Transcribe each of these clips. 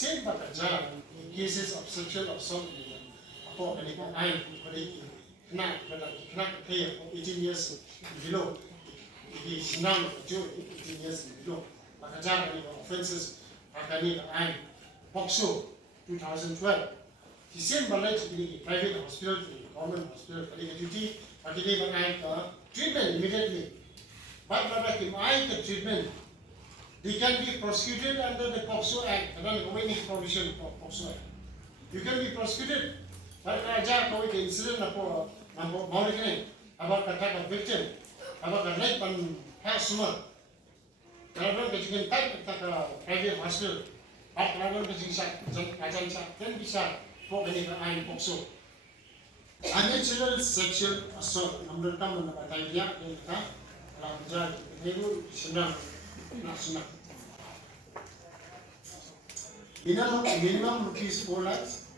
same bakaja in cases of sexual assault apo kani ko ay kani kena clear 18 years below the sinang jo 18 years below bakaja kani offenses kani ay POCSO 2012 the same balai di private hospital government hospital kani duty kani bangai treatment immediately but kim ay treatment. They can be prosecuted under the POCSO Act, the Governing Provision of POCSO Act. You can be prosecuted. But Raja Kawik incident about about attack of victim, about the rape and harassment. Kalau kita can take private hospital, kalau kita can bisa for any kind POCSO. Unnatural sexual assault. Number tam na batay dia kita kalau kita itu senang. Minimum rupees 4 lakhs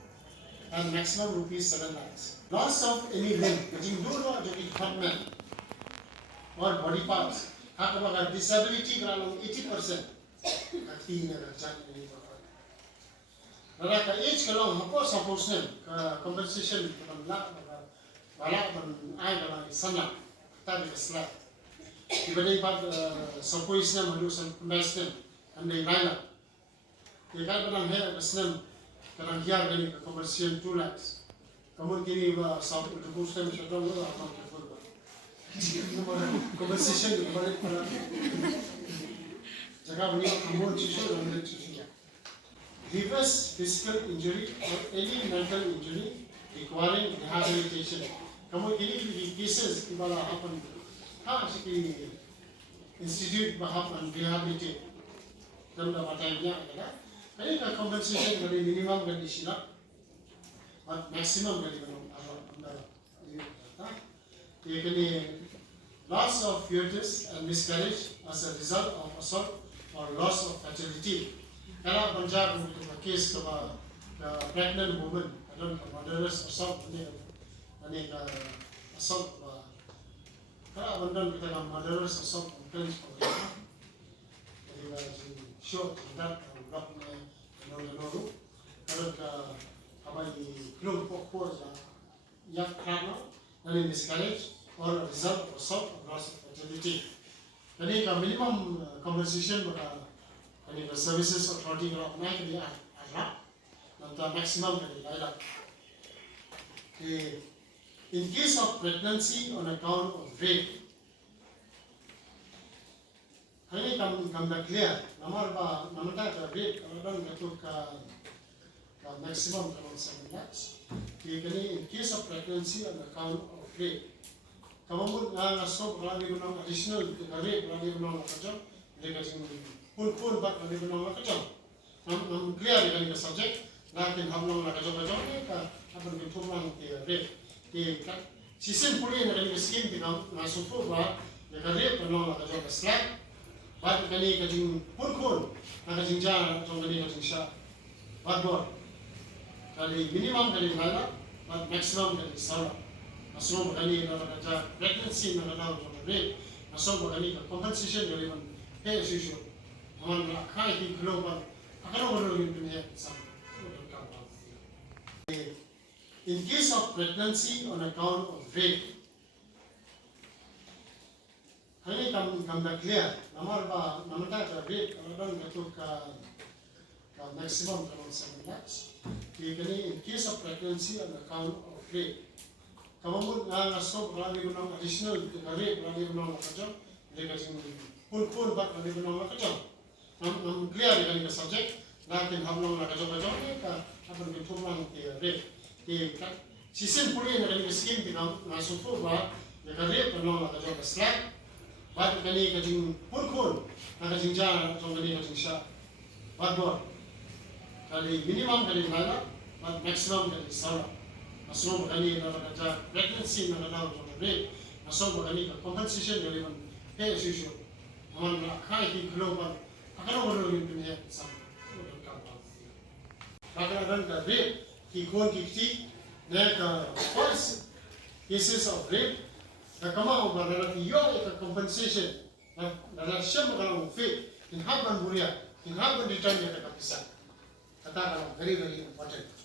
and maximum rupees 7 lakhs. Loss of any limb, which include department or body parts, have disability around 80%. Nara age kalau apa suppose compensation wala ay sana tabi slap. Ibadai pag suppose na malusan investment andai laila. Jika kadang hea besnem kadang hiar dari commercial 2 lakhs. Kamu kini satu suppose na masyadong apa kefur. Compensation kembali pada. Jika bani kamu ciso dan ciso. Grievous physical injury or any mental injury requiring rehabilitation. Kamu kini di cases ibala happen. Seperti institute bahapan rehabilitate dalam batangnya adalah ini compensation dari minimum dari sila, but maximum dari ini loss of fetus and miscarriage as a result of assault or loss of fertility. Kalau banjar untuk case kepada pregnant woman, ada murderous assault ini assault. Kalau abandon kita nak murderous assault complaints program, jadi show that block ni noru. Kalau apa ini kelompok pokok yang kerana dari miscarriage or result of assault or loss of fertility. Jadi minimum compensation pada ini services authority kalau naik dia ada, nanti maximum dari lain. In case of pregnancy on account of rape, ini kami clear. Nama rape kalau orang jatuh ke maximum around 7 lakhs. Ini in case of pregnancy on account of rape. Kamu pun ngasih kalau dia menang additional rape kalau dia menang kerja, dia kasih pun bak kalau dia menang kerja. Nam clear dengan ini subject. Lakin hamlang kerja ni apa bentuk lang rape. Sistem pulih nak kini skim kita nasufu bah dekari penolong nak kerja slap, bah kini kerja pun nak kerja jangan kini kerja sya, bah dua kali minimum kali mana, bah maximum kali salah. Masuk kali nak kerja pregnancy nak kerja rape, masuk kali compensation kali mana pay as usual. Aman kai di global, akan orang yang punya sama. In case of pregnancy on account of rape, ini kami clear. Nama rape kalau orang jatuh ke maximum around 7 lakhs. Ini in case of pregnancy on account of rape. Kamu pun ngasih kalau dia menang additional rape kalau dia menang kerja, dia kasih pun bak kalau dia menang kerja. Nam clear dengan subject. Lakin hamlang kerja ni apa bentuk lang rape. Sistem pulih nak kini skim kita nasufu bah dekari penolong nak kerja slap, bah kini kerja pun nak kerja jangan kini kerja sya, bah dua kali minimum kali mana, bah maximum kali salah. Masuk kali nak kerja pregnancy nak kerja rape, masuk kali compensation kali mana pay as usual. Aman kai di global, akan orang yang punya sama. Bahkan ada rape. Kikon kikti, nek first cases of rape, nakamau berada di yo itu compensation, dalam siapa kalau fit, inhaban buria, inhaban return dia tak bisa. Qatar are very, very important.